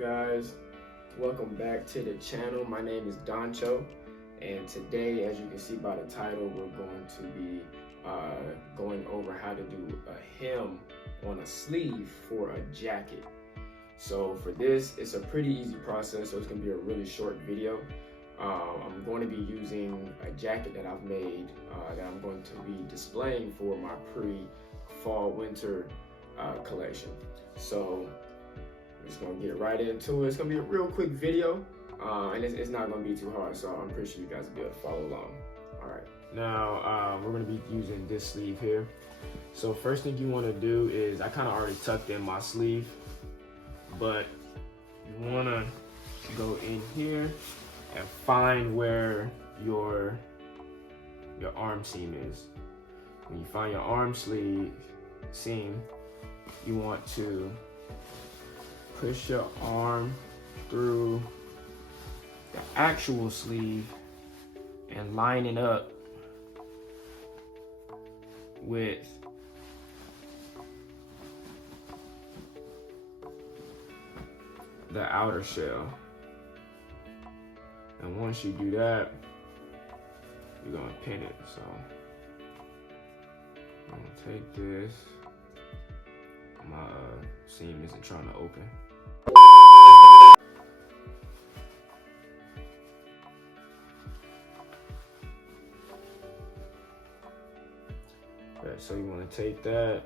guys? Welcome back to the channel. My name is Doncho, and today, as you can see by the title, we're going to be going over how to do a hem on a sleeve for a jacket. So for this, it's a pretty easy process, so it's going to be a really short video. I'm going to be using a jacket that I've made that I'm going to be displaying for my pre-fall winter collection. So I'm just gonna get right into it. It's gonna be a real quick video, and it's not gonna be too hard, so I'm pretty sure you guys will be able to follow along. All right, now we're gonna be using this sleeve here. So first thing you wanna do is, I kinda already tucked in my sleeve, but you wanna go in here and find where your arm seam is. When you find your arm sleeve seam, you want to push your arm through the actual sleeve and line it up with the outer shell. And once you do that, you're gonna pin it. So I'm gonna take this. My seam isn't trying to open. Okay, so you want to take that.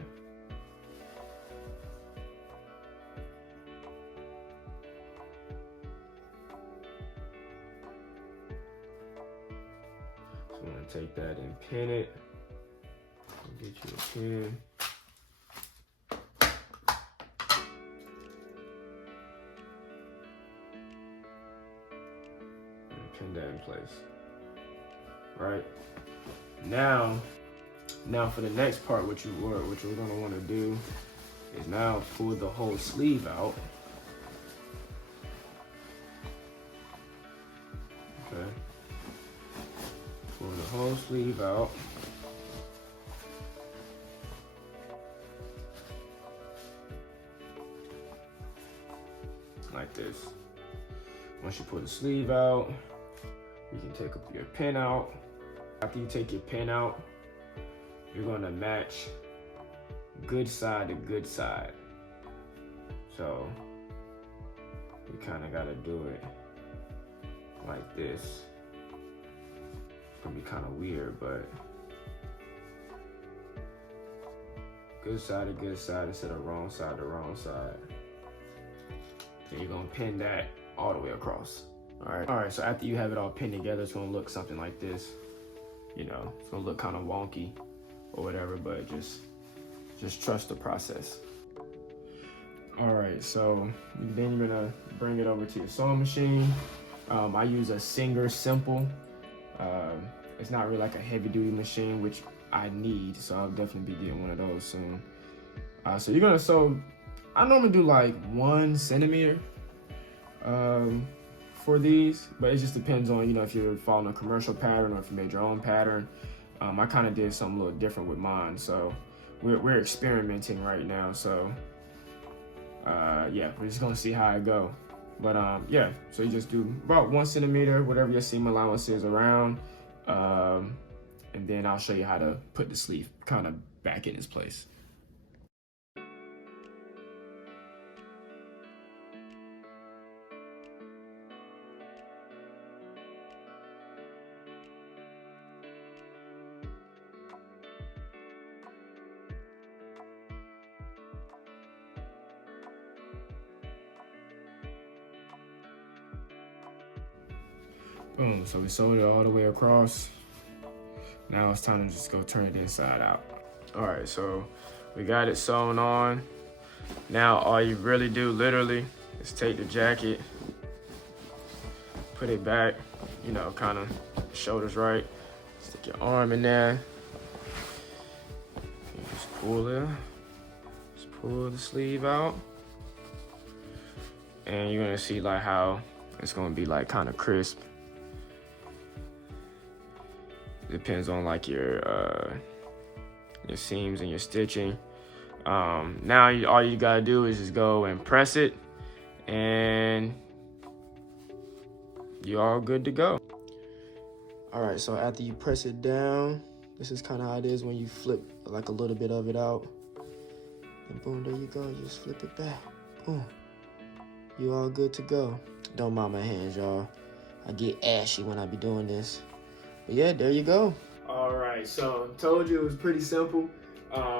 So you want to take that and pin it. Get you a pin. Pin that in place. Right now for the next part, what you're gonna want to do is now pull the whole sleeve out. Okay, pull the whole sleeve out. Like this. Once you pull the sleeve out, you can take your pin out. After you take your pin out, you're gonna match good side to good side. So you kinda gotta do it like this. It's gonna be kinda weird, but good side to good side instead of wrong side to wrong side. And you're gonna pin that all the way across. All right, so after you have it all pinned together, it's gonna look something like this. You know, it's gonna look kind of wonky or whatever, but just trust the process. All right, so then you're gonna bring it over to your sewing machine. I use a Singer Simple. It's not really like a heavy duty machine, which I need, so I'll definitely be getting one of those soon. So you're gonna sew, I normally do like 1 centimeter for these, but it just depends on, you know, if you're following a commercial pattern or if you made your own pattern. I kind of did something a little different with mine, so we're experimenting right now. So yeah, we're just gonna see how it go. But yeah, so you just do about 1 centimeter, whatever your seam allowance is around, and then I'll show you how to put the sleeve kind of back in its place. Boom, so we sewed it all the way across. Now it's time to just go turn it inside out. All right, so we got it sewn on. Now all you really do literally is take the jacket, put it back, you know, kind of shoulders right. Stick your arm in there. You just pull it, just pull the sleeve out. And you're gonna see like how it's gonna be like kind of crisp. Depends on like your seams and your stitching. Now all you gotta do is just go and press it, and you're all good to go. All right, so after you press it down, this is kind of how it is when you flip like a little bit of it out. And boom, there you go. You just flip it back. Boom. You all good to go. Don't mind my hands, y'all. I get ashy when I be doing this. But yeah, there you go. All right, so told you it was pretty simple.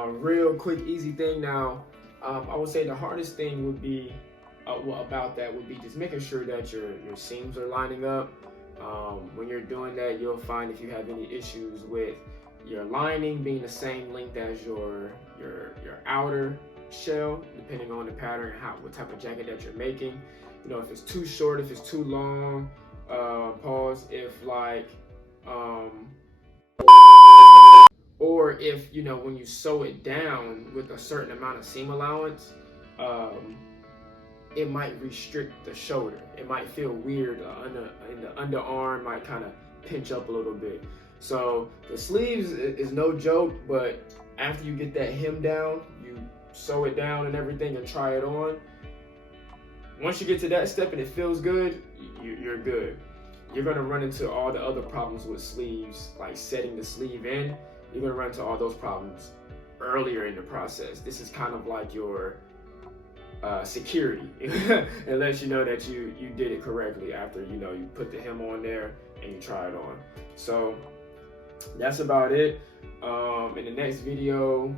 Real quick, easy thing. Now, I would say the hardest thing would be, about that would be just making sure that your seams are lining up. When you're doing that, you'll find if you have any issues with your lining being the same length as your outer shell, depending on the pattern and what type of jacket that you're making. You know, if it's too short, if it's too long, if like, or if, you know, when you sew it down with a certain amount of seam allowance, it might restrict the shoulder. It might feel weird in the underarm, might kind of pinch up a little bit. So the sleeves is no joke, but after you get that hem down, you sew it down and everything and try it on. Once you get to that step and it feels good, you're good. You're gonna run into all the other problems with sleeves, like setting the sleeve in. You're gonna run into all those problems earlier in the process. This is kind of like your security. It lets you know that you did it correctly after, you know, you put the hem on there and you try it on. So that's about it. In the next video,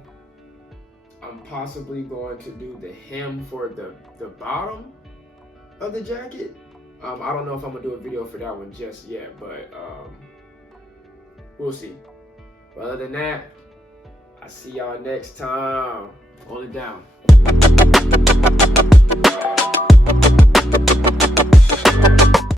I'm possibly going to do the hem for the bottom of the jacket. I don't know if I'm gonna do a video for that one just yet, but we'll see. But other than that, I see y'all next time. Hold it down.